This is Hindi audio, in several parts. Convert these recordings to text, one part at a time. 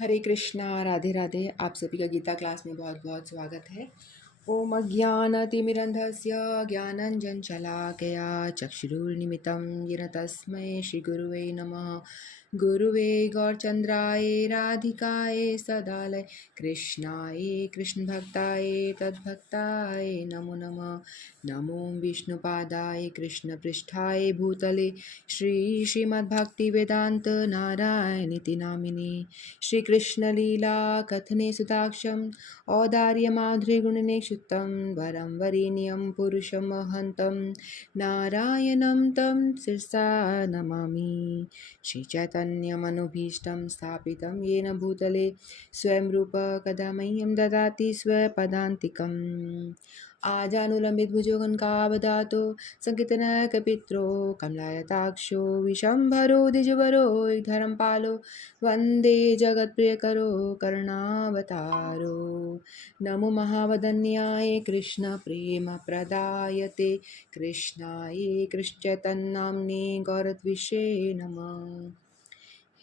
हरे कृष्णा, राधे राधे। आप सभी का गीता क्लास में बहुत बहुत स्वागत है। ओम अज्ञानतिमिरन्धस्य ज्ञानञ्जनशलाकया चक्षुरुन्मिलितं येन तस्मै श्रीगुरुवे नमः। गुरुवे गौरचन्द्राय राधिकाय सदालय कृष्णाय कृष्णभक्ताय तद्भक्ताय नमो नमः। नमो विष्णुपादाय कृष्णपृष्ठाय भूतले श्रीमद्भक्तिवेदान्त नारायणीति नामिने श्रीकृष्णलीला कथने सुताक्षं औदार्यमाधुर्यगुणनिक्षिप्तं वरं वरेण्यं पुरुषमहन्तं नारायणं तं शिरसा नमामि। श्रीचैतन्यमनुभीष्टं स्थापितं येन भूतले स्वयं रूप कदा मह्यं ददाति स्वपदान्तिकम्। आजानुलम्बितभुजगन्कावदातो सङ्कीर्तनः कपित्रो कमलायताक्षो विशम्भरो द्विजवरो धर्मपालो वन्दे जगत्प्रियकरो करुणावतारो। नमो महावदन्याय कृष्णप्रेमप्रदायते कृष्णाय कृष्णचैतन्यनाम्ने गौरत्विषे नमः।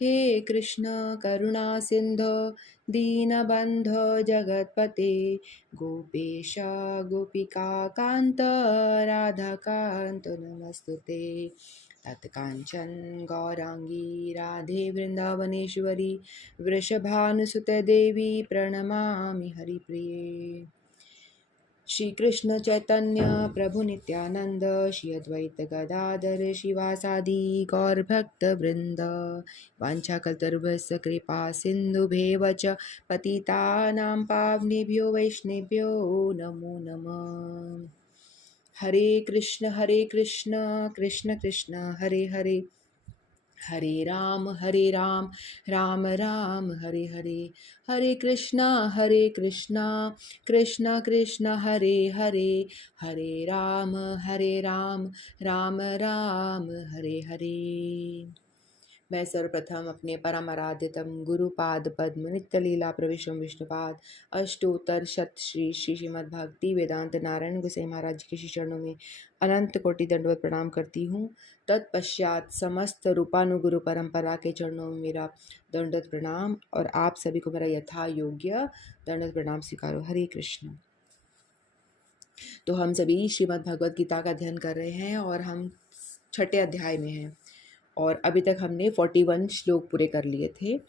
हे कृष्ण करुणा सिन्धो दीनबन्धो जगत्पते गोपेश गोपिकान्त राधाकान्त नमस्तुते। तत्काञ्चन गौराङ्गी राधे वृन्दावनेश्वरी वृषभानुसुते देवी प्रणमामि हरिप्रिये। श्री कृष्ण चैतन्य प्रभु नित्यानंद श्री अद्वैत गदाधर शिवासादि गौर भक्त वृंद वाञ्छाकल्पतरुभ्यश्च कृपा सिन्धुभ्येव च पतितानां पावनेभ्यो वैष्णवेभ्यो नमो नमः। हरे कृष्ण कृष्ण कृष्ण हरे हरे हरे राम राम राम हरे हरे। हरे कृष्णा कृष्ण कृष्ण हरे हरे। हरे राम राम राम हरे हरे। मैं सर्वप्रथम अपने परम आराध्यतम गुरुपाद पद्म नित्य लीला प्रविशम विष्णुपाद अष्टोत्तर शत श्री श्रीमद्भक्ति वेदांत नारायण गोसाई महाराज के श्री चरणों में अनंत कोटि दंडवत प्रणाम करती हूँ। तत्पश्चात समस्त रूपानुगुरु परंपरा के चरणों में मेरा दंडवत प्रणाम और आप सभी को मेरा यथा योग्य दंडवत प्रणाम स्वीकारो। हरे कृष्ण। तो हम सभी श्रीमद् भगवद गीता का अध्ययन कर रहे हैं और हम छठे अध्याय में हैं और अभी तक हमने 41 श्लोक पूरे कर लिए थे।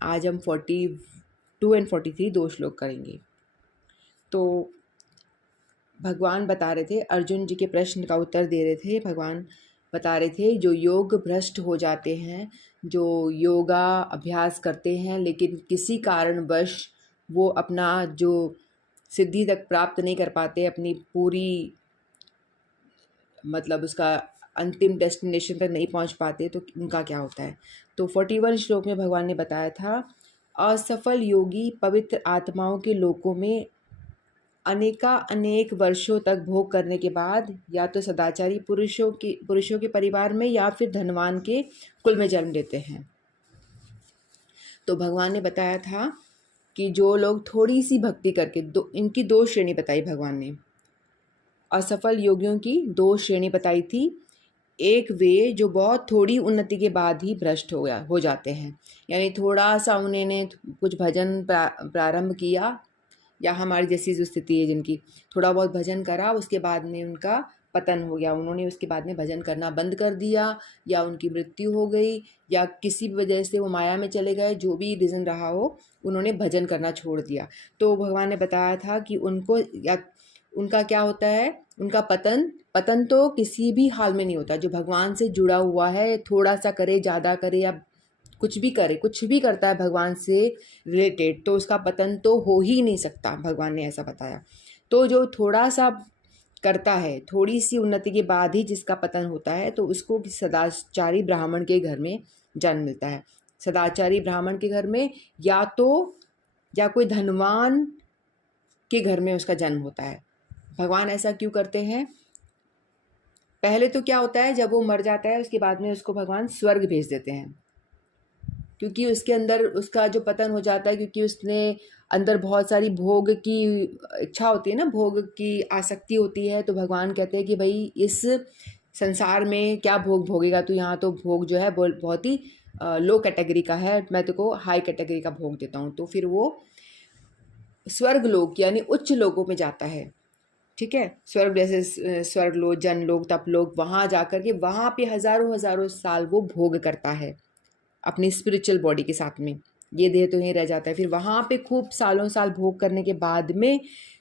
आज हम 42 और 43 दो श्लोक करेंगे। तो भगवान बता रहे थे, अर्जुन जी के प्रश्न का उत्तर दे रहे थे। भगवान बता रहे थे जो योग भ्रष्ट हो जाते हैं, जो योगा अभ्यास करते हैं लेकिन किसी कारणवश वो अपना जो सिद्धि तक प्राप्त नहीं कर पाते, अपनी पूरी मतलब उसका अंतिम डेस्टिनेशन तक नहीं पहुंच पाते, तो उनका क्या होता है। तो 41 श्लोक में भगवान ने बताया था, असफल योगी पवित्र आत्माओं के लोकों में अनेक वर्षों तक भोग करने के बाद या तो सदाचारी पुरुषों के परिवार में या फिर धनवान के कुल में जन्म लेते हैं। तो भगवान ने बताया था कि जो लोग थोड़ी सी भक्ति करके इनकी दो श्रेणी बताई भगवान ने। असफल योगियों की दो श्रेणी बताई थी। एक वे जो बहुत थोड़ी उन्नति के बाद ही भ्रष्ट हो जाते हैं, यानी थोड़ा सा उन्होंने कुछ भजन प्रारंभ किया या हमारी जैसी जो स्थिति है जिनकी थोड़ा बहुत भजन करा, उसके बाद में उनका पतन हो गया, उन्होंने उसके बाद में भजन करना बंद कर दिया या उनकी मृत्यु हो गई या किसी भी वजह से वो माया में चले गए, जो भी रीज़न रहा हो, उन्होंने भजन करना छोड़ दिया। तो भगवान ने बताया था कि उनको या उनका क्या होता है, उनका पतन तो किसी भी हाल में नहीं होता। जो भगवान से जुड़ा हुआ है, थोड़ा सा करे ज़्यादा करे या कुछ भी करे, कुछ भी करता है भगवान से रिलेटेड, तो उसका पतन तो हो ही नहीं सकता, भगवान ने ऐसा बताया। तो जो थोड़ा सा करता है, थोड़ी सी उन्नति के बाद ही जिसका पतन होता है, तो उसको सदाचारी ब्राह्मण के घर में जन्म मिलता है। सदाचारी ब्राह्मण के घर में या कोई धनवान के घर में उसका जन्म होता है। भगवान ऐसा क्यों करते हैं? पहले तो क्या होता है, जब वो मर जाता है उसके बाद में उसको भगवान स्वर्ग भेज देते हैं, क्योंकि उसके अंदर उसका जो पतन हो जाता है, क्योंकि उसने अंदर बहुत सारी भोग की इच्छा होती है ना, भोग की आसक्ति होती है। तो भगवान कहते हैं कि भाई इस संसार में क्या भोग भोगेगा तू, यहाँ तो भोग जो है बहुत ही लो कैटेगरी का है, मैं तेरे को हाई कैटेगरी का भोग देता हूँ। तो फिर वो स्वर्ग लोक यानी उच्च लोकों में जाता है। ठीक है, स्वर्ग जैसे स्वर्ग लोक, जन लोक, तप लोक, वहाँ जाकर के वहाँ पे हजारों हजारों साल वो भोग करता है अपनी स्पिरिचुअल बॉडी के साथ में। ये देह तो यहीं रह जाता है। फिर वहाँ पे खूब सालों साल भोग करने के बाद में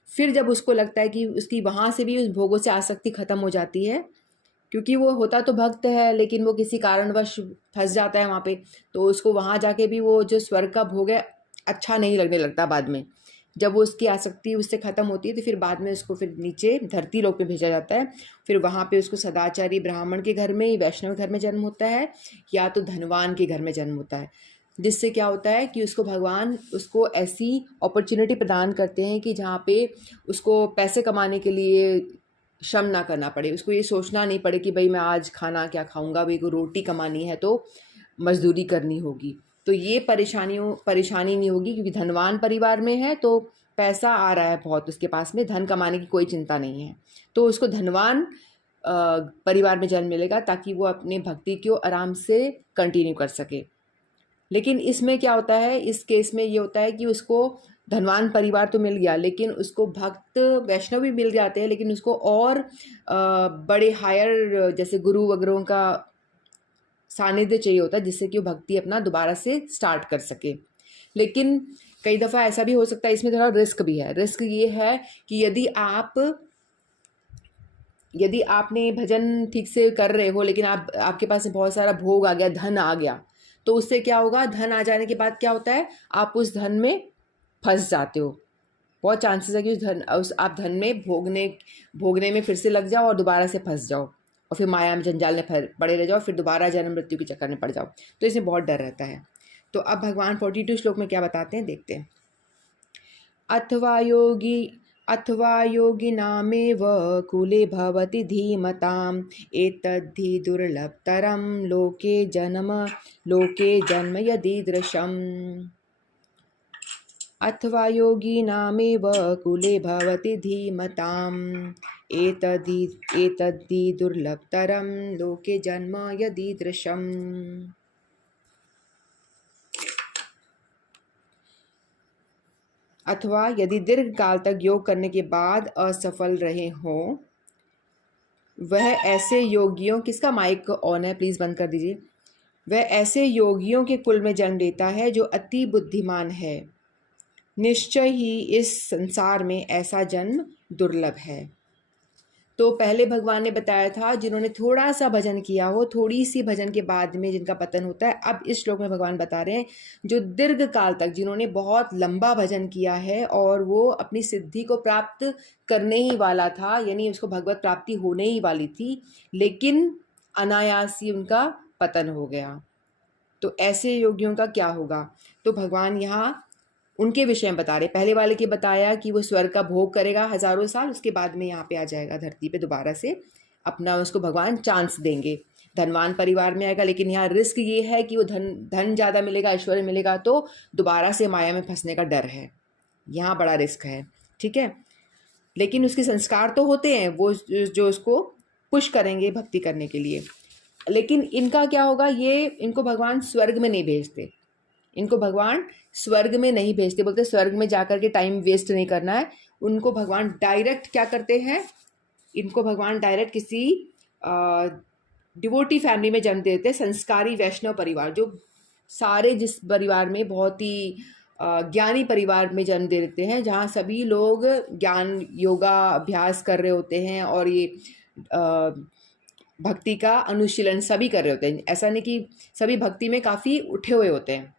फिर जब उसको लगता है कि उसकी वहाँ से भी उस भोगों से आसक्ति खत्म हो जाती है, क्योंकि वो होता तो भक्त है लेकिन वो किसी कारणवश फंस जाता है वहाँ पे, तो उसको वहाँ जाके भी वो जो स्वर्ग का भोग है अच्छा नहीं लगने लगता बाद में। जब वो उसकी आसक्ति उससे ख़त्म होती है तो फिर बाद में उसको फिर नीचे धरती लोक पे भेजा जाता है। फिर वहाँ पे उसको सदाचारी ब्राह्मण के घर में, वैष्णव घर में जन्म होता है, या तो धनवान के घर में जन्म होता है। जिससे क्या होता है कि उसको भगवान उसको ऐसी अपॉर्चुनिटी प्रदान करते हैं कि जहाँ पे उसको पैसे कमाने के लिए श्रम ना करना पड़े, उसको ये सोचना नहीं पड़े कि भाई मैं आज खाना क्या खाऊंगा, भाई को रोटी कमानी है तो मजदूरी करनी होगी। तो ये परेशानी नहीं होगी, क्योंकि धनवान परिवार में है तो पैसा आ रहा है बहुत उसके पास में, धन कमाने की कोई चिंता नहीं है। तो उसको धनवान परिवार में जन्म मिलेगा ताकि वो अपने भक्ति को आराम से कंटिन्यू कर सके। लेकिन इसमें क्या होता है, इस केस में ये होता है कि उसको धनवान परिवार तो मिल गया लेकिन उसको भक्त वैष्णव भी मिल जाते हैं, लेकिन उसको और बड़े हायर जैसे गुरु वगैरह का सानिध्य चाहिए होता है, जिससे कि वो भक्ति अपना दोबारा से स्टार्ट कर सके। लेकिन कई दफ़ा ऐसा भी हो सकता है, इसमें थोड़ा रिस्क भी है। रिस्क ये है कि यदि आपने भजन ठीक से कर रहे हो लेकिन आपके पास बहुत सारा भोग आ गया, धन आ गया, तो उससे क्या होगा, धन आ जाने के बाद क्या होता है, आप उस धन में फंस जाते हो। बहुत चांसेस है कि आप धन में भोगने में फिर से लग जाओ और दोबारा से फंस जाओ और फिर माया में जंजाल में पड़े रह जाओ, फिर दोबारा जन्म मृत्यु के चक्कर में पड़ जाओ। तो इसमें बहुत डर रहता है। तो अब भगवान 42 श्लोक में क्या बताते हैं, देखते हैं। अथवा योगिनामेव कुले भवति धीमताम् एतद्धि दुर्लभतरं लोके जन्म यदीदृशम्। अथवा योगिनामेव कुले भवति धीमताम् एतद्धि दुर्लभतरं लोके जन्म यदीदृशम्। अथवा यदि दीर्घ काल तक योग करने के बाद असफल रहे हों, वह ऐसे योगियों, किसका माइक ऑन है प्लीज़ बंद कर दीजिए, वह ऐसे योगियों के कुल में जन्म लेता है जो अति बुद्धिमान है। निश्चय ही इस संसार में ऐसा जन्म दुर्लभ है। तो पहले भगवान ने बताया था जिन्होंने थोड़ा सा भजन किया हो, थोड़ी सी भजन के बाद में जिनका पतन होता है। अब इस श्लोक में भगवान बता रहे हैं जो दीर्घ काल तक, जिन्होंने बहुत लंबा भजन किया है और वो अपनी सिद्धि को प्राप्त करने ही वाला था, यानी उसको भगवत प्राप्ति होने ही वाली थी, लेकिन अनायास ही उनका पतन हो गया। तो ऐसे योगियों का क्या होगा, तो भगवान यहाँ उनके विषय में बता रहे। पहले वाले के बताया कि वो स्वर्ग का भोग करेगा हजारों साल, उसके बाद में यहाँ पे आ जाएगा धरती पे दोबारा से, अपना उसको भगवान चांस देंगे, धनवान परिवार में आएगा। लेकिन यहाँ रिस्क ये है कि वो धन ज़्यादा मिलेगा, ऐश्वर्य मिलेगा तो दोबारा से माया में फंसने का डर है, यहाँ बड़ा रिस्क है। ठीक है, लेकिन उसके संस्कार तो होते हैं वो जो उसको पुश करेंगे भक्ति करने के लिए। लेकिन इनका क्या होगा, ये इनको भगवान स्वर्ग में नहीं भेजते, इनको भगवान स्वर्ग में नहीं भेजते, बोलते स्वर्ग में जाकर के टाइम वेस्ट नहीं करना है। उनको भगवान डायरेक्ट क्या करते हैं, इनको भगवान डायरेक्ट किसी डिवोटी फैमिली में जन्म देते हैं, संस्कारी वैष्णव परिवार, जो सारे जिस परिवार में बहुत ही ज्ञानी परिवार में जन्म दे देते हैं, जहाँ सभी लोग ज्ञान योगा अभ्यास कर रहे होते हैं और ये भक्ति का अनुशीलन सभी कर रहे होते हैं। ऐसा नहीं कि सभी भक्ति में काफ़ी उठे हुए होते हैं,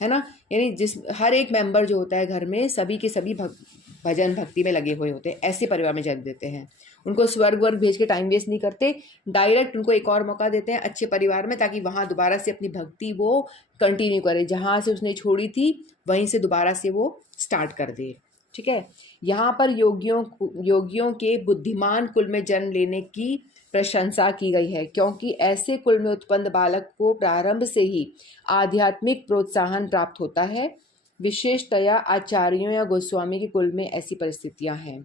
है ना, यानी हर एक मेंबर जो होता है घर में सभी के सभी भजन भक्ति में लगे हुए होते हैं, ऐसे परिवार में जन्म देते हैं। उनको स्वर्ग वर्ग भेज के टाइम वेस्ट नहीं करते, डायरेक्ट उनको एक और मौका देते हैं अच्छे परिवार में, ताकि वहाँ दोबारा से अपनी भक्ति वो कंटिन्यू करे, जहाँ से उसने छोड़ी थी वहीं से दोबारा से वो स्टार्ट कर दे। ठीक है, यहाँ पर योगियों के बुद्धिमान कुल में जन्म लेने की प्रशंसा की गई है, क्योंकि ऐसे कुल में उत्पन्न बालक को प्रारंभ से ही आध्यात्मिक प्रोत्साहन प्राप्त होता है। विशेषतया आचार्यों या गोस्वामी के कुल में ऐसी परिस्थितियां हैं।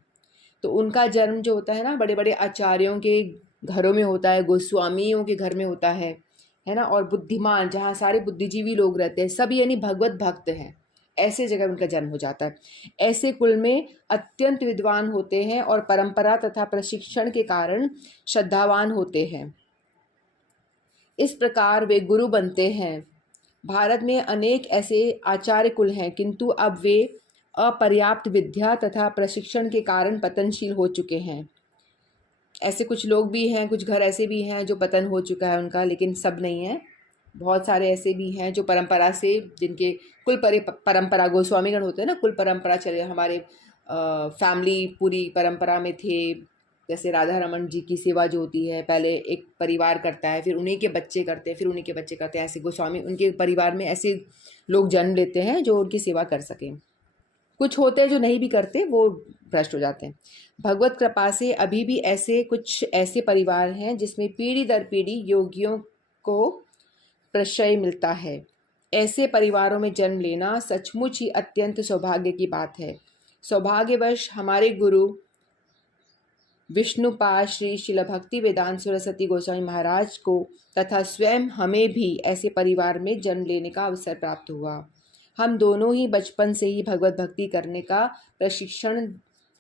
तो उनका जन्म जो होता है ना, बड़े बड़े आचार्यों के घरों में होता है, गोस्वामियों के घर में होता है, है ना, और बुद्धिमान, जहाँ सारे बुद्धिजीवी लोग रहते हैं, सब यानी भगवत भक्त हैं, ऐसे जगह उनका जन्म हो जाता है। ऐसे कुल में अत्यंत विद्वान होते हैं और परंपरा तथा प्रशिक्षण के कारण श्रद्धावान होते हैं। इस प्रकार वे गुरु बनते हैं। भारत में अनेक ऐसे आचार्य कुल हैं, किंतु अब वे अपर्याप्त विद्या तथा प्रशिक्षण के कारण पतनशील हो चुके हैं। ऐसे कुछ लोग भी हैं, कुछ घर ऐसे भी हैं जो पतन हो चुका है उनका, लेकिन सब नहीं है। बहुत सारे ऐसे भी हैं जो परंपरा से, जिनके कुल परंपरा, गोस्वामीगण होते हैं ना, कुल परंपरा चले, हमारे फैमिली पूरी परंपरा में थे। जैसे राधा रमन जी की सेवा जो होती है, पहले एक परिवार करता है, फिर उन्हीं के बच्चे करते हैं, फिर उन्हीं के बच्चे करते हैं। ऐसे गोस्वामी, उनके परिवार में ऐसे लोग जन्म लेते हैं जो उनकी सेवा कर सकें। कुछ होते हैं जो नहीं भी करते, वो भ्रष्ट हो जाते हैं। भगवत कृपा से अभी भी कुछ ऐसे परिवार हैं जिसमें पीढ़ी दर पीढ़ी योगियों को प्रश्रय मिलता है। ऐसे परिवारों में जन्म लेना सचमुच ही अत्यंत सौभाग्य की बात है। सौभाग्यवश हमारे गुरु विष्णुपाद श्री शिल भक्ति वेदांत सरस्वती गोस्वामी महाराज को तथा स्वयं हमें भी ऐसे परिवार में जन्म लेने का अवसर प्राप्त हुआ। हम दोनों ही बचपन से ही भगवत भक्ति करने का प्रशिक्षण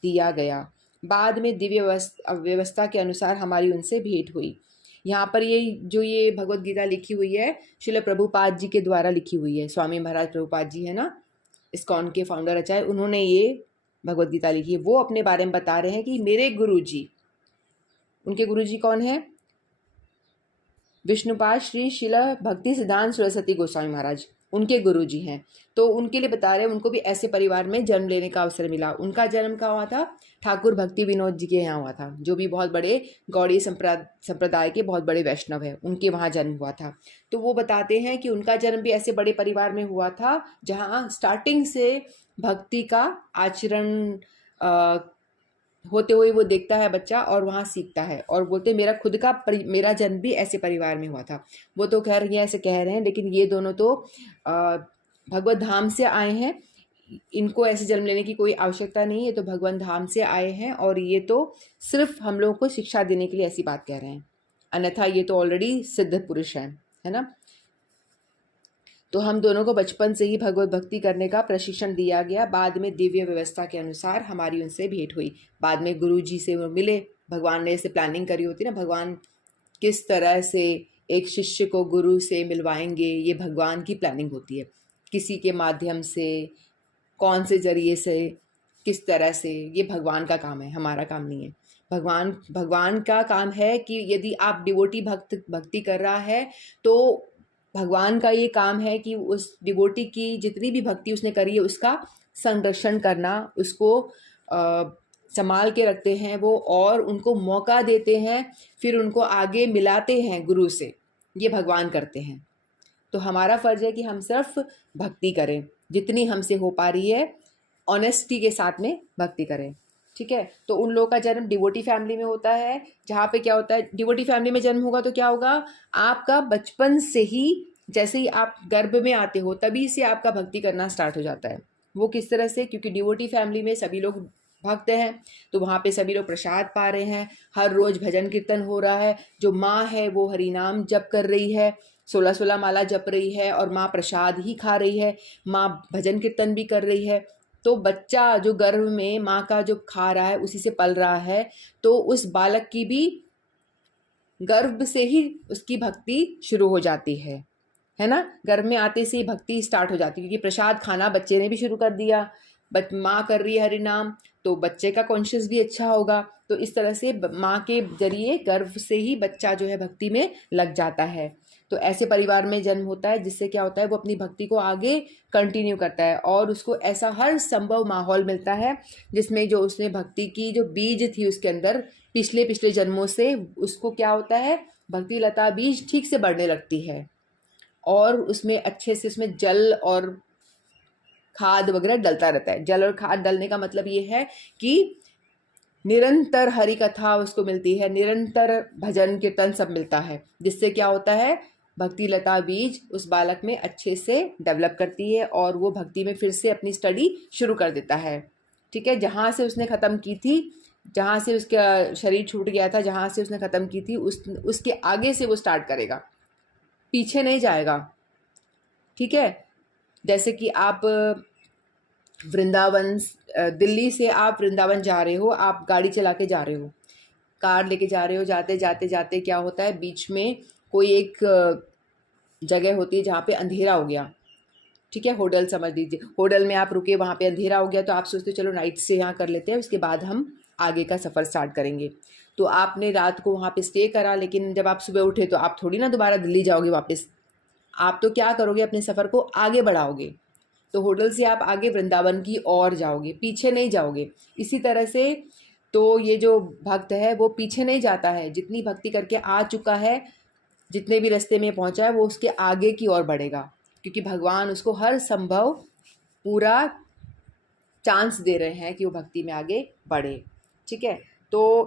दिया गया। बाद में दिव्य व्यवस्था के अनुसार हमारी उनसे भेंट हुई। यहाँ पर ये भगवत गीता लिखी हुई है, शिल प्रभुपाद जी के द्वारा लिखी हुई है। स्वामी महाराज प्रभुपाद जी है ना, इस्कॉन के फाउंडर आचार्य, उन्होंने ये भगवत गीता लिखी है। वो अपने बारे में बता रहे हैं कि मेरे गुरुजी, उनके गुरुजी कौन है? विष्णुपाद श्री शिल भक्ति सिद्धांत सरस्वती गोस्वामी महाराज, उनके गुरुजी हैं। तो उनके लिए बता रहे हैं, उनको भी ऐसे परिवार में जन्म लेने का अवसर मिला। उनका जन्म कहाँ हुआ था? ठाकुर भक्ति विनोद जी के यहाँ हुआ था, जो भी बहुत बड़े गौड़ीय संप्रदाय के बहुत बड़े वैष्णव है, उनके वहाँ जन्म हुआ था। तो वो बताते हैं कि उनका जन्म भी ऐसे बड़े परिवार में हुआ था, जहाँ स्टार्टिंग से भक्ति का आचरण होते हुए वो देखता है बच्चा, और वहाँ सीखता है। और बोलते मेरा खुद का मेरा जन्म भी ऐसे परिवार में हुआ था। वो तो खैर ये ऐसे कह रहे हैं, लेकिन ये दोनों तो भगवत धाम से आए हैं, इनको ऐसे जन्म लेने की कोई आवश्यकता नहीं है। तो भगवान धाम से आए हैं, और ये तो सिर्फ हम लोगों को शिक्षा देने के लिए ऐसी बात कह रहे हैं, अन्यथा ये तो ऑलरेडी सिद्ध पुरुष हैं, है ना। तो हम दोनों को बचपन से ही भगवत भक्ति करने का प्रशिक्षण दिया गया। बाद में दिव्य व्यवस्था के अनुसार हमारी उनसे भेंट हुई। बाद में गुरु जी से वो मिले। भगवान ने ऐसे प्लानिंग करी होती ना, भगवान किस तरह से एक शिष्य को गुरु से मिलवाएंगे, ये भगवान की प्लानिंग होती है। किसी के माध्यम से, कौन से जरिए से, किस तरह से, ये भगवान का काम है, हमारा काम नहीं है। भगवान का काम है कि यदि आप डिवोटी भक्ति कर रहा है, तो भगवान का ये काम है कि उस डिवोटी की जितनी भी भक्ति उसने करी है उसका संरक्षण करना, उसको संभाल के रखते हैं वो, और उनको मौका देते हैं, फिर उनको आगे मिलाते हैं गुरु से। ये भगवान करते हैं। तो हमारा फ़र्ज़ है कि हम सिर्फ भक्ति करें, जितनी हमसे हो पा रही है, ऑनेस्टी के साथ में भक्ति करें, ठीक है। तो उन लोगों का जन्म डिवोटी फैमिली में होता है, जहाँ पे क्या होता है, डिवोटी फैमिली में जन्म होगा तो क्या होगा, आपका बचपन से ही, जैसे ही आप गर्भ में आते हो तभी से आपका भक्ति करना स्टार्ट हो जाता है। वो किस तरह से? क्योंकि डिवोटी फैमिली में सभी लोग भक्त हैं, तो वहाँ पे सभी लोग प्रसाद पा रहे हैं, हर रोज़ भजन कीर्तन हो रहा है, जो माँ है वो हरि नाम जप कर रही है, 16 माला जप रही है, और माँ प्रसाद ही खा रही है, माँ भजन कीर्तन भी कर रही है। तो बच्चा जो गर्भ में माँ का जो खा रहा है उसी से पल रहा है, तो उस बालक की भी गर्भ से ही उसकी भक्ति शुरू हो जाती है ना। गर्भ में आते से ही भक्ति स्टार्ट हो जाती है, क्योंकि प्रसाद खाना बच्चे ने भी शुरू कर दिया, माँ कर रही है हरि नाम, तो बच्चे का कॉन्शियस भी अच्छा होगा। तो इस तरह से माँ के जरिए गर्भ से ही बच्चा जो है भक्ति में लग जाता है। तो ऐसे परिवार में जन्म होता है, जिससे क्या होता है, वो अपनी भक्ति को आगे कंटिन्यू करता है, और उसको ऐसा हर संभव माहौल मिलता है जिसमें जो उसने भक्ति की जो बीज थी उसके अंदर पिछले जन्मों से, उसको क्या होता है, भक्ति लता बीज ठीक से बढ़ने लगती है, और उसमें अच्छे से उसमें जल और खाद वगैरह डलता रहता है। जल और खाद डलने का मतलब ये है कि निरंतर हरि कथा उसको मिलती है, निरंतर भजन कीर्तन सब मिलता है, जिससे क्या होता है, भक्ति लता बीज उस बालक में अच्छे से डेवलप करती है, और वो भक्ति में फिर से अपनी स्टडी शुरू कर देता है, ठीक है। जहाँ से उसने ख़त्म की थी, जहाँ से उसका शरीर छूट गया था, जहाँ से उसने ख़त्म की थी, उसके आगे से वो स्टार्ट करेगा। पीछे नहीं जाएगा। ठीक है, जैसे कि आप वृंदावन, दिल्ली से आप वृंदावन जा रहे हो, आप गाड़ी चला के जा रहे हो, कार लेके जा रहे हो, जाते जाते जाते क्या होता है, बीच में कोई एक जगह होती है जहाँ पे अंधेरा हो गया। ठीक है, होटल समझ लीजिए, होटल में आप रुके, वहाँ पे अंधेरा हो गया, तो आप सोचते चलो नाइट से यहाँ कर लेते हैं, उसके बाद हम आगे का सफ़र स्टार्ट करेंगे। तो आपने रात को वहाँ पे स्टे करा, लेकिन जब आप सुबह उठे तो आप थोड़ी ना दोबारा दिल्ली जाओगे वापस, आप तो क्या करोगे, अपने सफ़र को आगे बढ़ाओगे। तो होटल से आप आगे वृंदावन की ओर जाओगे, पीछे नहीं जाओगे। इसी तरह से तो ये जो भक्त है वो पीछे नहीं जाता है, जितनी भक्ति करके आ चुका है, जितने भी रास्ते में पहुंचा है, वो उसके आगे की ओर बढ़ेगा, क्योंकि भगवान उसको हर संभव पूरा चांस दे रहे हैं कि वो भक्ति में आगे बढ़े। ठीक है, तो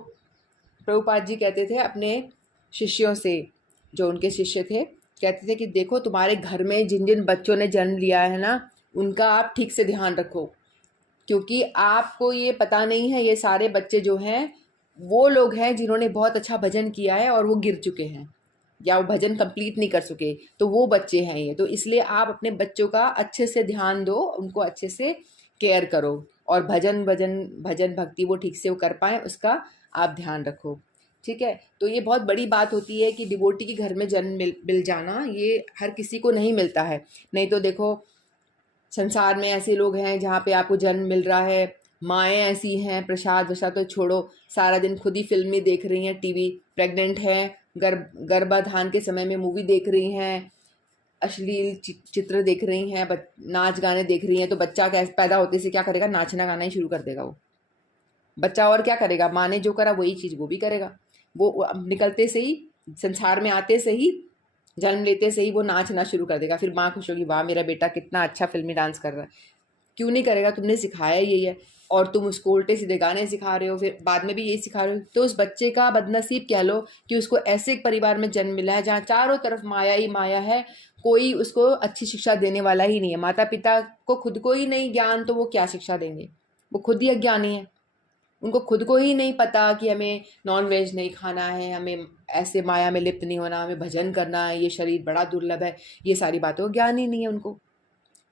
प्रभुपाद जी कहते थे अपने शिष्यों से, जो उनके शिष्य थे, कहते थे कि देखो तुम्हारे घर में जिन जिन बच्चों ने जन्म लिया है ना, उनका आप ठीक से ध्यान रखो, क्योंकि आपको ये पता नहीं है, ये सारे बच्चे जो हैं वो लोग हैं जिन्होंने बहुत अच्छा भजन किया है और वो गिर चुके हैं या वो भजन कंप्लीट नहीं कर सके, तो वो बच्चे हैं ये। तो इसलिए आप अपने बच्चों का अच्छे से ध्यान दो, उनको अच्छे से केयर करो, और भजन भजन भजन भक्ति वो ठीक से वो कर पाएँ, उसका आप ध्यान रखो। ठीक है, तो ये बहुत बड़ी बात होती है कि डिवोटी के घर में जन्म मिल जाना, ये हर किसी को नहीं मिलता है। नहीं तो देखो संसार में ऐसे लोग हैं जहाँ पे आपको जन्म मिल रहा है, माएँ ऐसी हैं, प्रसाद वसाद तो छोड़ो, सारा दिन खुद ही फिल्में देख रही हैं, टीवी, प्रेग्नेंट हैं, गर्भाधान के समय में मूवी देख रही हैं, अश्लील चित्र देख रही हैं, नाच गाने देख रही हैं। तो बच्चा कैसे पैदा होते से क्या करेगा, नाचना गाना ही शुरू कर देगा वो बच्चा, और क्या करेगा, माँ ने जो करा वही चीज़ वो भी करेगा। वो निकलते से ही, संसार में आते से ही, जन्म लेते से ही वो नाचना शुरू कर देगा। फिर माँ खुश होगी, वाह मेरा बेटा कितना अच्छा फिल्मी डांस कर रहा है। क्यों नहीं करेगा, तुमने सिखाया यही है, और तुम उसको उल्टे सीधे गाने सिखा रहे हो, फिर बाद में भी यही सिखा रहे हो। तो उस बच्चे का बदनसीब कह लो कि उसको ऐसे एक परिवार में जन्म मिला है जहाँ चारों तरफ माया ही माया है, कोई उसको अच्छी शिक्षा देने वाला ही नहीं है। माता पिता को खुद को ही नहीं ज्ञान, तो वो क्या शिक्षा देंगे, वो खुद ही अज्ञानी है। उनको खुद को ही नहीं पता कि हमें नॉन वेज नहीं खाना है, हमें ऐसे माया में लिप्त नहीं होना, हमें भजन करना है, ये शरीर बड़ा दुर्लभ है, ये सारी बातों का ज्ञान ही नहीं है उनको।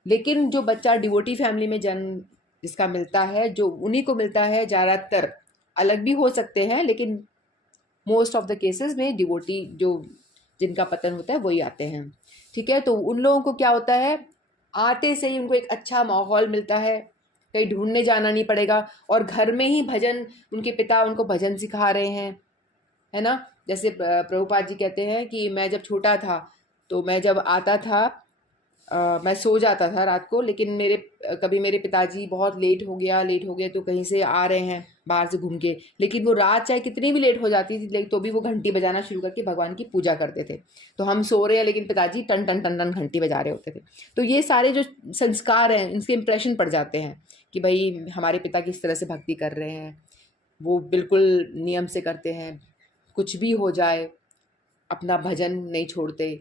लेकिन जो बच्चा डिवोटी फैमिली में जन्म जिसका मिलता है, जो उन्हीं को मिलता है, ज़्यादातर अलग भी हो सकते हैं, लेकिन मोस्ट ऑफ द केसेस में डिवोटी जो जिनका पतन होता है वही आते हैं। ठीक है, तो उन लोगों को क्या होता है, आते से ही उनको एक अच्छा माहौल मिलता है, कहीं ढूंढने जाना नहीं पड़ेगा, और घर में ही भजन, उनके पिता उनको भजन सिखा रहे हैं, है ना। जैसे प्रभुपाद जी कहते हैं कि मैं जब छोटा था तो मैं जब आता था, मैं सो जाता था रात को, लेकिन कभी मेरे पिताजी बहुत लेट हो गया तो कहीं से आ रहे हैं बाहर से घूम के, लेकिन वो रात चाहे कितनी भी लेट हो जाती थी, लेकिन तो भी वो घंटी बजाना शुरू करके भगवान की पूजा करते थे। तो हम सो रहे हैं लेकिन पिताजी टन टन टन टन घंटी बजा रहे होते थे। तो ये सारे जो संस्कार हैं, इनसे इम्प्रेशन पड़ जाते हैं कि भाई हमारे पिता किस तरह से भक्ति कर रहे हैं, वो बिल्कुल नियम से करते हैं, कुछ भी हो जाए अपना भजन नहीं छोड़ते।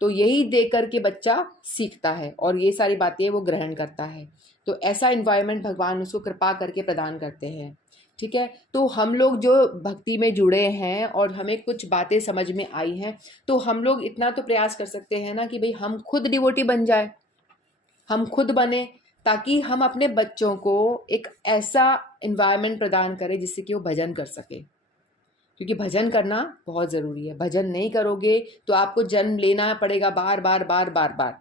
तो यही देख कर के बच्चा सीखता है और ये सारी बातें वो ग्रहण करता है। तो ऐसा इन्वायरमेंट भगवान उसको कृपा करके प्रदान करते हैं। ठीक है, तो हम लोग जो भक्ति में जुड़े हैं और हमें कुछ बातें समझ में आई हैं, तो हम लोग इतना तो प्रयास कर सकते हैं ना कि भाई हम खुद डिवोटी बन जाए, हम खुद बने, ताकि हम अपने बच्चों को एक ऐसा इन्वायरमेंट प्रदान करें जिससे कि वो भजन कर सके। क्योंकि भजन करना बहुत ज़रूरी है। भजन नहीं करोगे तो आपको जन्म लेना पड़ेगा बार बार बार बार बार।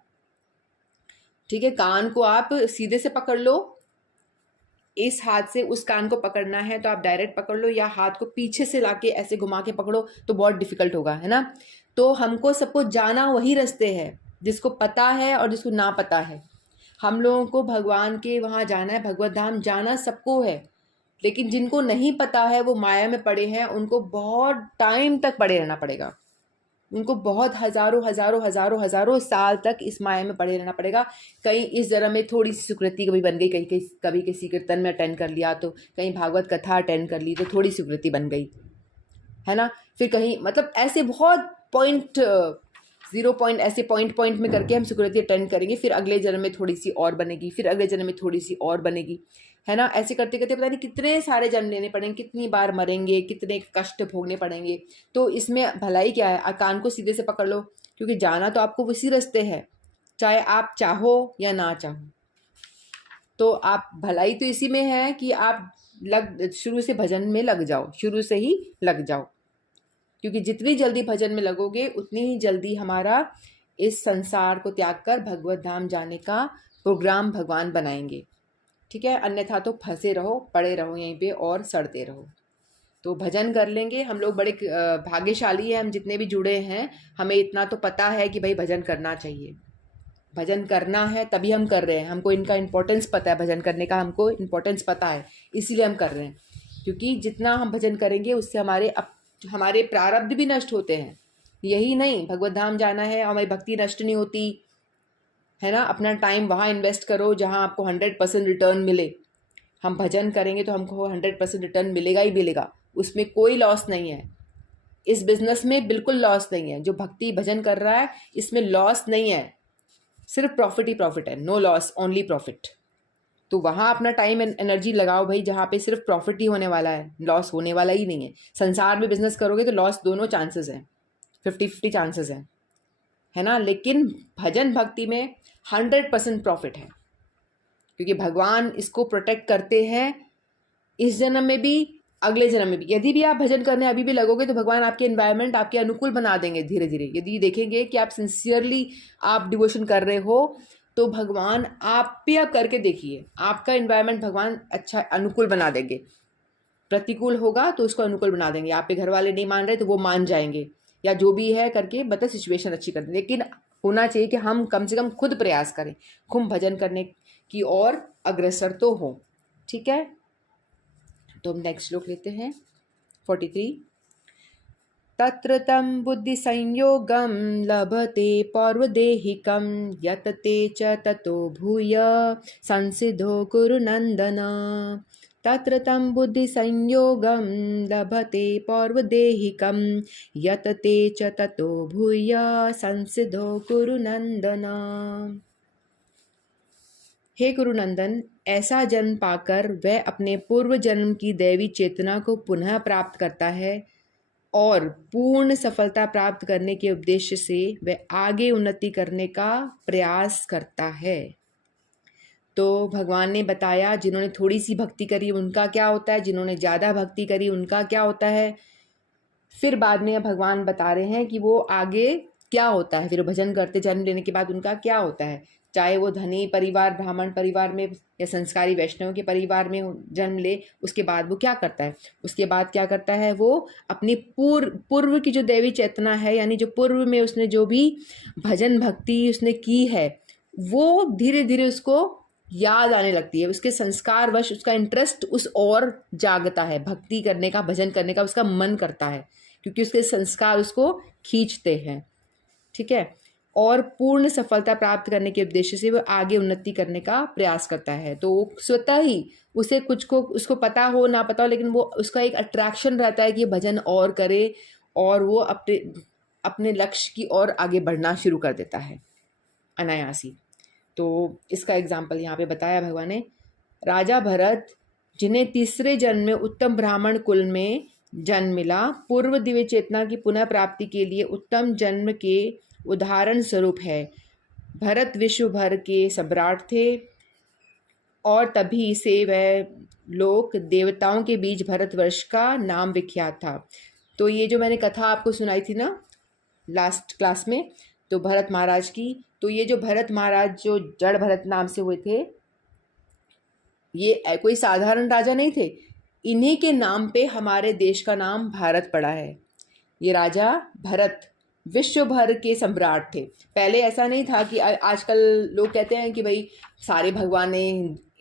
ठीक है, कान को आप सीधे से पकड़ लो, इस हाथ से उस कान को पकड़ना है तो आप डायरेक्ट पकड़ लो, या हाथ को पीछे से लाके ऐसे घुमा के पकड़ो तो बहुत डिफिकल्ट होगा, है ना। तो हमको सबको जाना वही रास्ते है जिसको पता है और जिसको ना पता है। हम लोगों को भगवान के वहाँ जाना है, भगवत धाम जाना सबको है, लेकिन जिनको नहीं पता है वो माया में पड़े हैं, उनको बहुत टाइम तक पड़े रहना पड़ेगा। उनको बहुत हजारों हजारों हजारों हजारों साल तक इस माया में पड़े रहना पड़ेगा। कहीं इस जन्म में थोड़ी सी सुकृति कभी बन गई, कभी किसी कीर्तन में अटेंड कर लिया, तो कहीं भागवत कथा अटेंड कर ली तो थोड़ी सुकृति बन गई, है ना। फिर कहीं मतलब ऐसे बहुत पॉइंट 0 पॉइंट ऐसे पॉइंट में करके हम सुकृति अटेंड करेंगे, फिर अगले जन्म में थोड़ी सी और बनेगी, फिर अगले जन्म में थोड़ी सी और बनेगी, है ना। ऐसे करते करते पता नहीं कितने सारे जन्म लेने पड़ेंगे, कितनी बार मरेंगे, कितने कष्ट भोगने पड़ेंगे। तो इसमें भलाई क्या है, कान को सीधे से पकड़ लो, क्योंकि जाना तो आपको उसी रास्ते है, चाहे आप चाहो या ना चाहो। तो आप भलाई तो इसी में है कि आप शुरू से भजन में लग जाओ, शुरू से ही लग जाओ, क्योंकि जितनी जल्दी भजन में लगोगे उतनी ही जल्दी हमारा इस संसार को त्याग कर भगवत धाम जाने का प्रोग्राम भगवान बनाएंगे। ठीक है, अन्यथा तो फंसे रहो, पड़े रहो यहीं पे और सड़ते रहो। तो भजन कर लेंगे हम लोग, बड़े भाग्यशाली है हम जितने भी जुड़े हैं। हमें इतना तो पता है कि भाई भजन करना चाहिए, भजन करना है, तभी हम कर रहे हैं। हमको इनका इम्पोर्टेंस पता है, भजन करने का हमको इम्पोर्टेंस पता है, इसीलिए हम कर रहे हैं। क्योंकि जितना हम भजन करेंगे उससे हमारे प्रारब्ध भी नष्ट होते हैं। यही नहीं, भगवत धाम जाना है, हमारी भक्ति नष्ट नहीं होती है ना। अपना टाइम वहाँ इन्वेस्ट करो जहाँ आपको 100% रिटर्न मिले। हम भजन करेंगे तो हमको 100% रिटर्न मिलेगा ही मिलेगा, उसमें कोई लॉस नहीं है। इस बिजनेस में बिल्कुल लॉस नहीं है। जो भक्ति भजन कर रहा है इसमें लॉस नहीं है, सिर्फ प्रॉफिट ही प्रॉफिट है। No loss, only profit. तो वहाँ अपना टाइम एंड एनर्जी लगाओ भाई, जहाँ पे सिर्फ प्रॉफिट ही होने वाला है, लॉस होने वाला ही नहीं है। संसार में बिजनेस करोगे तो लॉस दोनों चांसेस हैं, 50-50 चांसेस हैं, है ना। लेकिन भजन भक्ति में 100% प्रॉफिट है, क्योंकि भगवान इसको प्रोटेक्ट करते हैं इस जन्म में भी, अगले जन्म में भी। यदि भी आप भजन करने अभी भी लगोगे तो भगवान आपके एनवायरनमेंट आपके अनुकूल बना देंगे धीरे धीरे। यदि देखेंगे कि आप सिंसियरली आप डिवोशन कर रहे हो तो भगवान, आप भी आप करके देखिए, आपका एनवायरनमेंट भगवान अच्छा अनुकूल बना देंगे। प्रतिकूल होगा तो उसको अनुकूल बना देंगे। आपके घर वाले नहीं मान रहे तो वो मान जाएंगे, या जो भी है करके मतलब सिचुएशन अच्छी कर देंगे। लेकिन होना चाहिए कि हम कम से कम खुद प्रयास करें, खूब भजन करने की ओर अग्रसर तो हो। ठीक है, तो हम नेक्स्ट श्लोक लेते हैं 43। तत्र तं बुद्धि संयोगं लभते पौर्वदेहिकं यत ते च ततो भूय संसिद्धो कुरु नंदन। तत्र तं बुद्धि संयोगं लभते पौर्वदेहिकं यत ते च ततो भूय संसिद्धो कुरु नंदन। हे गुरुनंदन, ऐसा जन्म पाकर वह अपने पूर्व जन्म की दैवी चेतना को पुनः प्राप्त करता है और पूर्ण सफलता प्राप्त करने के उद्देश्य से वह आगे उन्नति करने का प्रयास करता है। तो भगवान ने बताया जिन्होंने थोड़ी सी भक्ति करी उनका क्या होता है, जिन्होंने ज़्यादा भक्ति करी उनका क्या होता है। फिर बाद में भगवान बता रहे हैं कि वो आगे क्या होता है, फिर भजन करते जन्म लेने के बाद उनका क्या होता है। चाहे वो धनी परिवार, ब्राह्मण परिवार में या संस्कारी वैष्णव के परिवार में जन्म ले, उसके बाद वो क्या करता है, उसके बाद क्या करता है, वो अपनी पूर्व की जो दैवी चेतना है, यानी जो पूर्व में उसने जो भी भजन भक्ति उसने की है, वो धीरे धीरे उसको याद आने लगती है। उसके संस्कार वश उसका इंटरेस्ट उस और जागता है, भक्ति करने का, भजन करने का उसका मन करता है, क्योंकि उसके संस्कार उसको खींचते हैं। ठीक है, और पूर्ण सफलता प्राप्त करने के उद्देश्य से वो आगे उन्नति करने का प्रयास करता है। तो स्वतः ही उसे कुछ को उसको पता हो ना पता हो, लेकिन वो उसका एक अट्रैक्शन रहता है कि भजन और करे, और वो अपने लक्ष्य की ओर आगे बढ़ना शुरू कर देता है अनायासी। तो इसका एग्जाम्पल यहाँ पे बताया भगवान ने। राजा भरत, जिन्हें तीसरे जन्म में उत्तम ब्राह्मण कुल में जन्म मिला, पूर्व दिव्य चेतना की पुनः प्राप्ति के लिए उत्तम जन्म के उदाहरण स्वरूप है। भरत विश्व भर के सम्राट थे और तभी से वह लोक देवताओं के बीच भारतवर्ष का नाम विख्यात था। तो ये जो मैंने कथा आपको सुनाई थी ना लास्ट क्लास में, तो भरत महाराज की, तो ये जो भरत महाराज जो जड़ भरत नाम से हुए थे, ये कोई साधारण राजा नहीं थे। इन्हीं के नाम पे हमारे देश का नाम भारत पड़ा है। ये राजा भरत विश्व भर के सम्राट थे। पहले ऐसा नहीं था कि आजकल लोग कहते हैं कि भाई सारे भगवान ने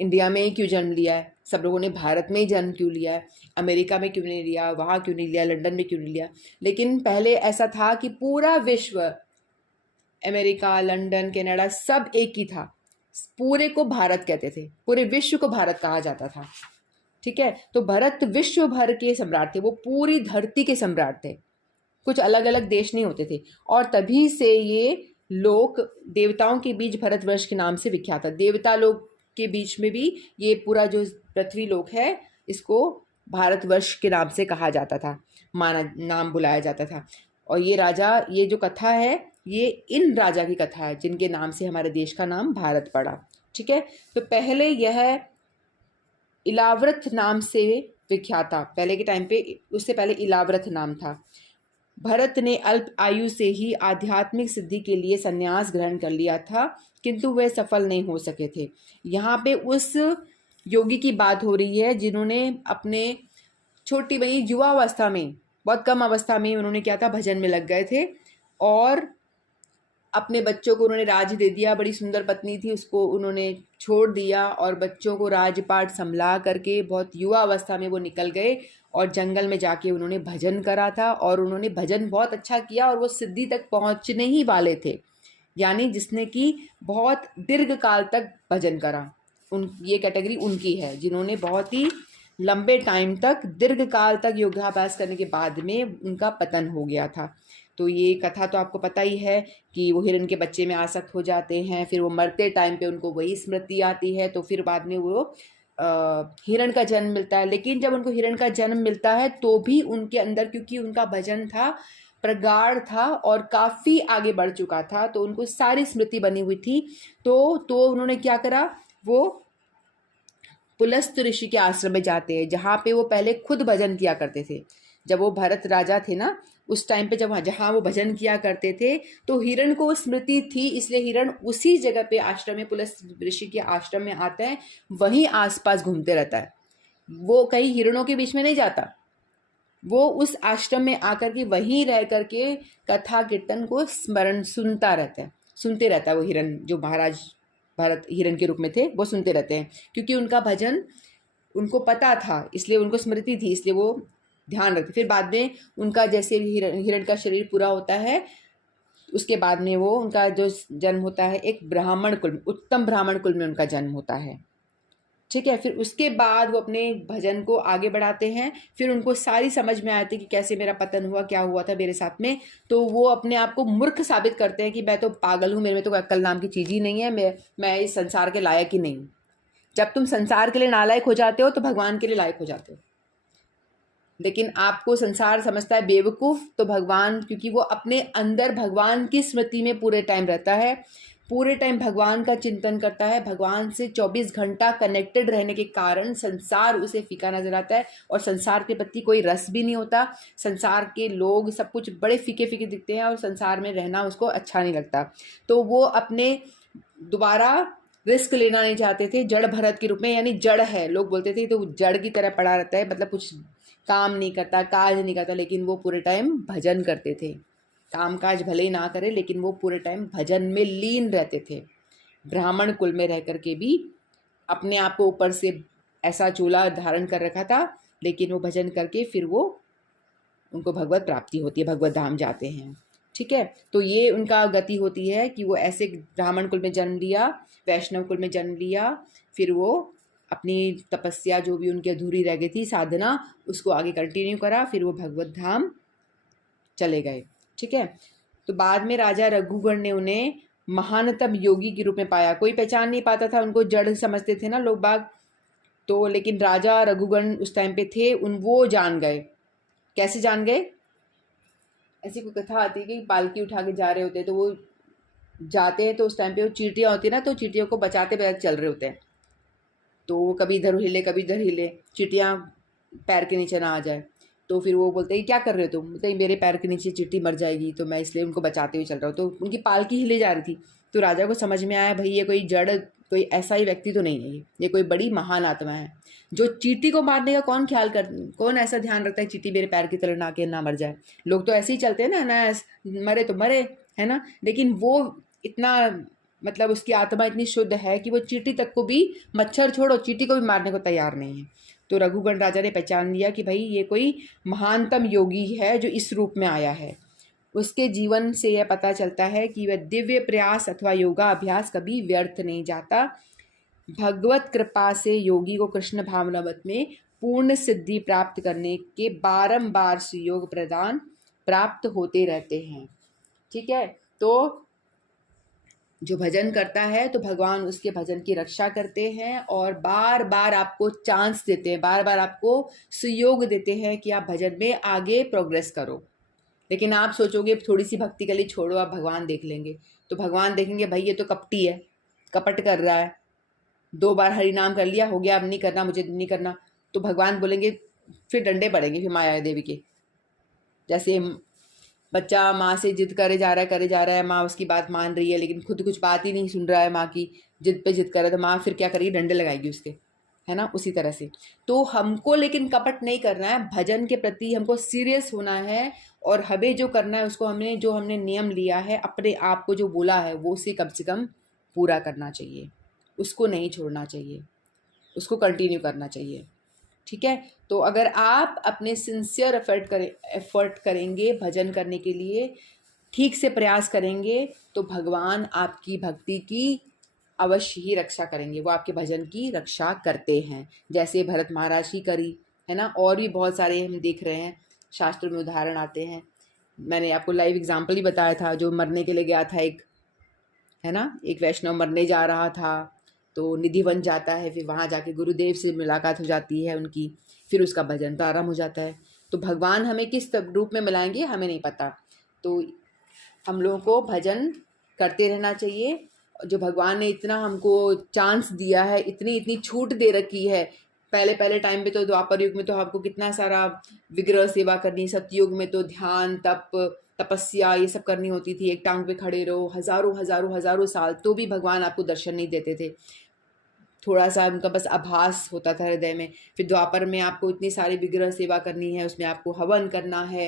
इंडिया में ही क्यों जन्म लिया है, सब लोगों ने भारत में ही जन्म क्यों लिया है, अमेरिका में क्यों नहीं लिया, वहाँ क्यों नहीं लिया, लंदन में क्यों नहीं लिया। लेकिन पहले ऐसा था कि पूरा विश्व, अमेरिका, लंदन, कनाडा सब एक ही था। पूरे को भारत कहते थे, पूरे विश्व को भारत कहा जाता था। ठीक है, तो भरत विश्व भर के सम्राट थे, वो पूरी धरती के सम्राट थे, कुछ अलग अलग देश नहीं होते थे। और तभी से ये लोक देवताओं के बीच भारतवर्ष के नाम से विख्यात था। देवता लोक के बीच में भी ये पूरा जो पृथ्वी लोक है, इसको भारतवर्ष के नाम से कहा जाता था, नाम बुलाया जाता था। और ये राजा, ये जो कथा है ये इन राजा की कथा है जिनके नाम से हमारे देश का नाम भारत पड़ा। ठीक है, तो पहले यह इलाव्रत नाम से विख्यात था। पहले के टाइम पे उससे पहले इलाव्रत नाम था। भरत ने अल्प आयु से ही आध्यात्मिक सिद्धि के लिए संन्यास ग्रहण कर लिया था, किंतु वे सफल नहीं हो सके थे। यहाँ पे उस योगी की बात हो रही है जिन्होंने अपने छोटी बड़ी युवावस्था में, बहुत कम अवस्था में उन्होंने क्या था, भजन में लग गए थे और अपने बच्चों को उन्होंने राज दे दिया। बड़ी सुंदर पत्नी थी, उसको उन्होंने छोड़ दिया और बच्चों को राजपाट संभला करके बहुत युवा अवस्था में वो निकल गए और जंगल में जाके उन्होंने भजन करा था और उन्होंने भजन बहुत अच्छा किया और वो सिद्धि तक पहुंचने ही वाले थे। यानी जिसने कि बहुत दीर्घ काल तक भजन करा, ये कैटेगरी उनकी है जिन्होंने बहुत ही लंबे टाइम तक दीर्घ काल तक योगाभ्यास करने के बाद में उनका पतन हो गया था। तो ये कथा तो आपको पता ही है कि वो हिरण के बच्चे में आसक्त हो जाते हैं, फिर वो मरते टाइम पे उनको वही स्मृति आती है, तो फिर बाद में वो हिरण का जन्म मिलता है। लेकिन जब उनको हिरण का जन्म मिलता है तो भी उनके अंदर, क्योंकि उनका भजन था प्रगाढ़ था और काफ़ी आगे बढ़ चुका था, तो उनको सारी स्मृति बनी हुई थी। तो उन्होंने क्या करा, वो पुलस्त ऋषि के आश्रम में जाते हैं जहाँ पे वो पहले खुद भजन किया करते थे। जब वो भरत राजा थे ना, उस टाइम पे जहाँ वो भजन किया करते थे तो हिरण को स्मृति थी, इसलिए हिरण उसी जगह पे आश्रम में, पुलस्त ऋषि के आश्रम में आता है, वहीं आसपास घूमते रहता है। वो कहीं हिरणों के बीच में नहीं जाता, वो उस आश्रम में आकर के वहीं रह करके कथा कीर्तन को स्मरण सुनते रहता है वो हिरण, जो महाराज भरत हिरण के रूप में थे, वो सुनते रहते हैं क्योंकि उनका भजन उनको पता था, इसलिए उनको स्मृति थी, इसलिए वो ध्यान रखते। फिर बाद में उनका जैसे हिरण का शरीर पूरा होता है, उसके बाद में वो उनका जो जन्म होता है एक ब्राह्मण कुल, उत्तम ब्राह्मण कुल में उनका जन्म होता है। ठीक है, फिर उसके बाद वो अपने भजन को आगे बढ़ाते हैं। फिर उनको सारी समझ में आती है कि कैसे मेरा पतन हुआ, क्या हुआ था मेरे साथ में। तो वो अपने आप को मूर्ख साबित करते हैं कि मैं तो पागल हूँ, मेरे में तो अक्ल नाम की चीज़ ही नहीं है, मैं इस संसार के लायक ही नहीं हूँ। जब तुम संसार के लिए नालायक हो जाते हो तो भगवान के लिए लायक हो जाते हो। लेकिन आपको संसार समझता है बेवकूफ़, तो भगवान, क्योंकि वो अपने अंदर भगवान की स्मृति में पूरे टाइम रहता है, पूरे टाइम भगवान का चिंतन करता है, भगवान से 24 घंटा कनेक्टेड रहने के कारण संसार उसे फीका नजर आता है और संसार के प्रति कोई रस भी नहीं होता। संसार के लोग सब कुछ बड़े फीके फीके दिखते हैं और संसार में रहना उसको अच्छा नहीं लगता। तो वो अपने दोबारा रिस्क लेना नहीं चाहते थे, जड़ भरत के रूप में, यानी जड़ है, लोग बोलते थे तो जड़ की तरह पड़ा रहता है, मतलब कुछ काम नहीं करता, काज नहीं करता, लेकिन वो पूरे टाइम भजन करते थे। काम काज भले ही ना करे लेकिन वो पूरे टाइम भजन में लीन रहते थे। ब्राह्मण कुल में रह करके भी अपने आप को ऊपर से ऐसा चोला धारण कर रखा था, लेकिन वो भजन करके फिर वो उनको भगवत प्राप्ति होती है, भगवत धाम जाते हैं। ठीक है, तो ये उनका गति होती है कि वो ऐसे ब्राह्मण कुल में जन्म लिया, वैष्णव कुल में जन्म लिया, फिर वो अपनी तपस्या जो भी उनकी अधूरी रह गई थी साधना, उसको आगे कंटिन्यू करा, फिर वो भगवत धाम चले गए। ठीक है, तो बाद में राजा रघुगण ने उन्हें महानतम योगी के रूप में पाया। कोई पहचान नहीं पाता था उनको, जड़ समझते थे ना लोग बाग, तो लेकिन राजा रघुगण उस टाइम पे थे, वो जान गए। कैसे जान गए? ऐसी कोई कथा आती है कि पालकी उठा के जा रहे होते हैं, तो वो जाते हैं तो उस टाइम पे वो चींटियाँ होती है ना, तो चींटियों को बचाते बचाते चल रहे होते हैं, तो वो कभी इधर हिले कभी इधर हिले, चींटियाँ पैर के नीचे ना आ जाए। तो फिर वो बोलते हैं क्या कर रहे हो तुम? बोलते मेरे पैर के नीचे चींटी मर जाएगी, तो मैं इसलिए उनको बचाते हुए चल रहा हूँ। तो उनकी पालकी हिले जा रही थी, तो राजा को समझ में आया भाई ये कोई जड़, कोई ऐसा ही व्यक्ति तो नहीं है, ये कोई बड़ी महान आत्मा है। जो चींटी को मारने का कौन ऐसा ध्यान रखता है चींटी मेरे पैर की तरह ना के ना मर जाए। लोग तो ऐसे ही चलते हैं ना मरे तो मरे, है ना। लेकिन वो इतना, मतलब उसकी आत्मा इतनी शुद्ध है कि वो चींटी तक को भी, मच्छर छोड़ो चींटी को भी मारने को तैयार नहीं है। तो रघुगण राजा ने पहचान लिया कि भाई ये कोई महानतम योगी है जो इस रूप में आया है। उसके जीवन से यह पता चलता है कि वह दिव्य प्रयास अथवा योगा अभ्यास कभी व्यर्थ नहीं जाता। भगवत कृपा से योगी को कृष्ण भावनावत में पूर्ण सिद्धि प्राप्त करने के बारंबार सुयोग प्रदान प्राप्त होते रहते हैं। ठीक है, तो जो भजन करता है तो भगवान उसके भजन की रक्षा करते हैं और बार बार आपको चांस देते हैं, बार बार आपको सुयोग देते हैं कि आप भजन में आगे प्रोग्रेस करो। लेकिन आप सोचोगे थोड़ी सी भक्ति के लिए छोड़ो, आप भगवान देख लेंगे, तो भगवान देखेंगे भाई ये तो कपटी है, कपट कर रहा है, 2 बार हरि नाम कर लिया, हो गया, अब नहीं करना, मुझे नहीं करना। तो भगवान बोलेंगे, फिर डंडे पड़ेंगे फिर माया देवी के। जैसे बच्चा माँ से जिद करे जा रहा है, माँ उसकी बात मान रही है लेकिन खुद कुछ बात ही नहीं सुन रहा है, माँ की जिद पे जिद करे, तो माँ फिर क्या करेगी, डंडे लगाएगी उसके, है ना। उसी तरह से तो हमको लेकिन कपट नहीं करना है, भजन के प्रति हमको सीरियस होना है, और हमें जो करना है उसको हमने नियम लिया है, अपने आप को जो बोला है वो उसे कम से कम पूरा करना चाहिए, उसको नहीं छोड़ना चाहिए, उसको कंटिन्यू करना चाहिए। ठीक है। तो अगर आप अपने सिंसियर एफर्ट करेंगे भजन करने के लिए, ठीक से प्रयास करेंगे, तो भगवान आपकी भक्ति की अवश्य ही रक्षा करेंगे, वो आपके भजन की रक्षा करते हैं, जैसे भरत महाराज की करी, है ना। और भी बहुत सारे हम देख रहे हैं, शास्त्रों में उदाहरण आते हैं। मैंने आपको लाइव एग्जाम्पल ही बताया था, जो मरने के लिए गया था एक, है ना, एक वैष्णव मरने जा रहा था, तो निधि बन जाता है, फिर वहाँ जाके गुरुदेव से मुलाकात हो जाती है उनकी, फिर उसका भजन प्रारंभ हो जाता है। तो भगवान हमें किस रूप में मिलाएंगे हमें नहीं पता, तो हम लोगों को भजन करते रहना चाहिए। जो भगवान ने इतना हमको चांस दिया है, इतनी इतनी छूट दे रखी है, पहले पहले टाइम पे तो द्वापर युग में तो आपको कितना सारा विग्रह सेवा करनी, सतयुग में तो ध्यान तप तपस्या ये सब करनी होती थी, एक टांग पे खड़े रहो हजारों हजारों हजारों साल, तो भी भगवान आपको दर्शन नहीं देते थे, थोड़ा सा उनका बस आभास होता था हृदय में। फिर द्वापर में आपको इतनी सारी विग्रह सेवा करनी है, उसमें आपको हवन करना है,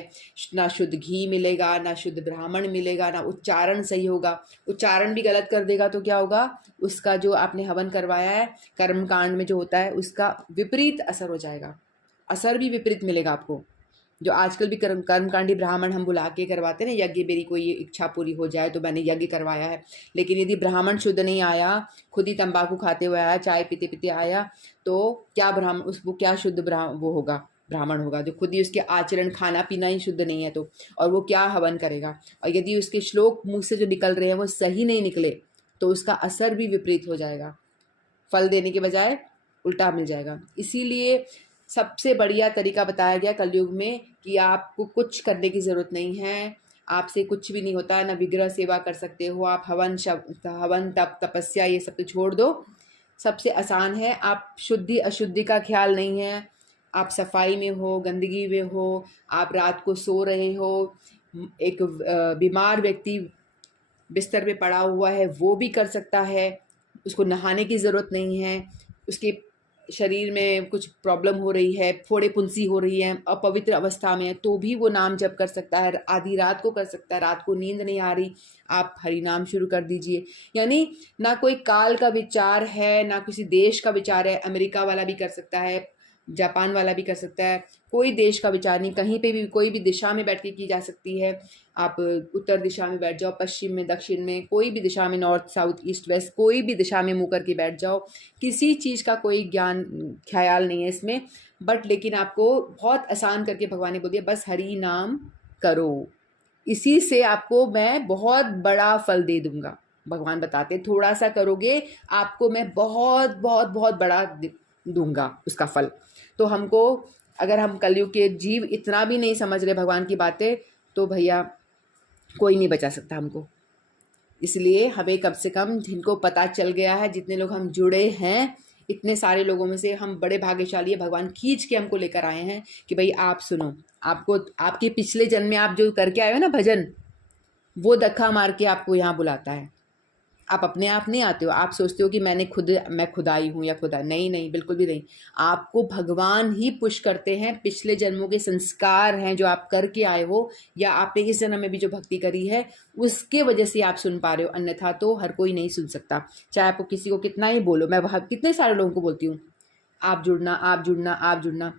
ना शुद्ध घी मिलेगा, ना शुद्ध ब्राह्मण मिलेगा, ना उच्चारण सही होगा, उच्चारण भी गलत कर देगा तो क्या होगा, उसका जो आपने हवन करवाया है कर्म कांड में जो होता है उसका विपरीत असर हो जाएगा, असर भी विपरीत मिलेगा आपको। जो आजकल भी कर्मकांडी ब्राह्मण हम बुला के करवाते हैं ना, यज्ञ, मेरी कोई इच्छा पूरी हो जाए तो मैंने यज्ञ करवाया है, लेकिन यदि ब्राह्मण शुद्ध नहीं आया, खुद ही तंबाकू खाते हुए आया, चाय पीते पीते आया, तो क्या ब्राह्मण वो क्या शुद्ध वो होगा, ब्राह्मण होगा, जो खुद ही उसके आचरण खाना पीना ही शुद्ध नहीं है, तो और वो क्या हवन करेगा। और यदि उसके श्लोक मुँह से जो निकल रहे हैं वो सही नहीं निकले, तो उसका असर भी विपरीत हो जाएगा, फल देने के बजाय उल्टा मिल जाएगा। इसीलिए सबसे बढ़िया तरीका बताया गया कलयुग में कि आपको कुछ करने की ज़रूरत नहीं है, आपसे कुछ भी नहीं होता, ना विग्रह सेवा कर सकते हो आप, हवन तप तपस्या ये सब तो छोड़ दो, सबसे आसान है, आप शुद्धि अशुद्धि का ख्याल नहीं है, आप सफाई में हो, गंदगी में हो, आप रात को सो रहे हो, एक बीमार व्यक्ति बिस्तर पे पड़ा हुआ है वो भी कर सकता है, उसको नहाने की ज़रूरत नहीं है, उसके शरीर में कुछ प्रॉब्लम हो रही है, फोड़े फुंसी हो रही है, अपवित्र अवस्था में है, तो भी वो नाम जप कर सकता है, आधी रात को कर सकता है, रात को नींद नहीं आ रही, आप हरि नाम शुरू कर दीजिए। यानी ना कोई काल का विचार है, ना किसी देश का विचार है, अमेरिका वाला भी कर सकता है, जापान वाला भी कर सकता है, कोई देश का विचार नहीं, कहीं पे भी कोई भी दिशा में बैठ के की जा सकती है। आप उत्तर दिशा में बैठ जाओ, पश्चिम में, दक्षिण में, कोई भी दिशा में, नॉर्थ साउथ ईस्ट वेस्ट, कोई भी दिशा में मुँह करके बैठ जाओ, किसी चीज़ का कोई ज्ञान ख्याल नहीं है इसमें, बट लेकिन आपको बहुत आसान करके भगवान ने बोल दिया, बस हरि नाम करो, इसी से आपको मैं बहुत बड़ा फल दे दूंगा। भगवान बताते थोड़ा सा करोगे आपको मैं बहुत बहुत बहुत बड़ा दूंगा उसका फल। तो हमको, अगर हम कलयुग के जीव इतना भी नहीं समझ रहे भगवान की बातें, तो भैया कोई नहीं बचा सकता हमको। इसलिए हमें कम से कम, जिनको पता चल गया है, जितने लोग हम जुड़े हैं, इतने सारे लोगों में से हम बड़े भाग्यशाली है, भगवान खींच के हमको लेकर आए हैं कि भाई आप सुनो, आपको आपके पिछले जन्म में आप जो करके आए हो ना भजन, वो धक्का मार के आपको यहाँ बुलाता है। आप अपने आप नहीं आते हो, आप सोचते हो कि मैं खुदाई हूँ या खुदा, नहीं नहीं, बिल्कुल भी नहीं। आपको भगवान ही पुश करते हैं, पिछले जन्मों के संस्कार हैं जो आप करके आए हो, या आपने इस जन्म में भी जो भक्ति करी है उसके वजह से आप सुन पा रहे हो, अन्यथा तो हर कोई नहीं सुन सकता। चाहे आपको किसी को कितना ही बोलो, मैं वहाँ कितने सारे लोगों को बोलती हूँ आप जुड़ना आप जुड़ना आप जुड़ना,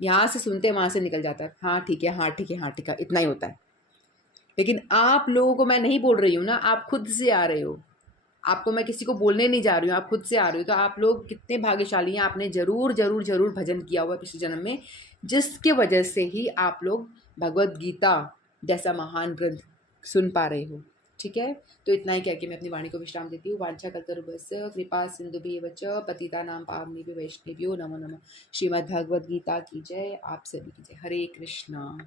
यहाँ से सुनते वहाँ से निकल जाता है, हाँ ठीक है, हाँ ठीक है, हाँ ठीक है, इतना ही होता है। लेकिन आप लोगों को मैं नहीं बोल रही हूँ ना, आप खुद से आ रहे हो, आपको मैं किसी को बोलने नहीं जा रही हूँ, आप खुद से आ रहे हो, तो आप लोग कितने भाग्यशाली हैं, आपने ज़रूर ज़रूर ज़रूर भजन किया हुआ है पिछले जन्म में, जिसके वजह से ही आप लोग भगवत गीता जैसा महान ग्रंथ सुन पा रहे हो। ठीक है, तो इतना ही कह के मैं अपनी वाणी को विश्राम देती हूँ। वांछा कल्पतरुभ्यश्च कृपा सिंधुभ्येव च पतितानां पावनेभ्यो वैष्णवेभ्यो नमो नमः। श्रीमद् भगवद गीता की जय, आप सभी की जय। हरे कृष्णा।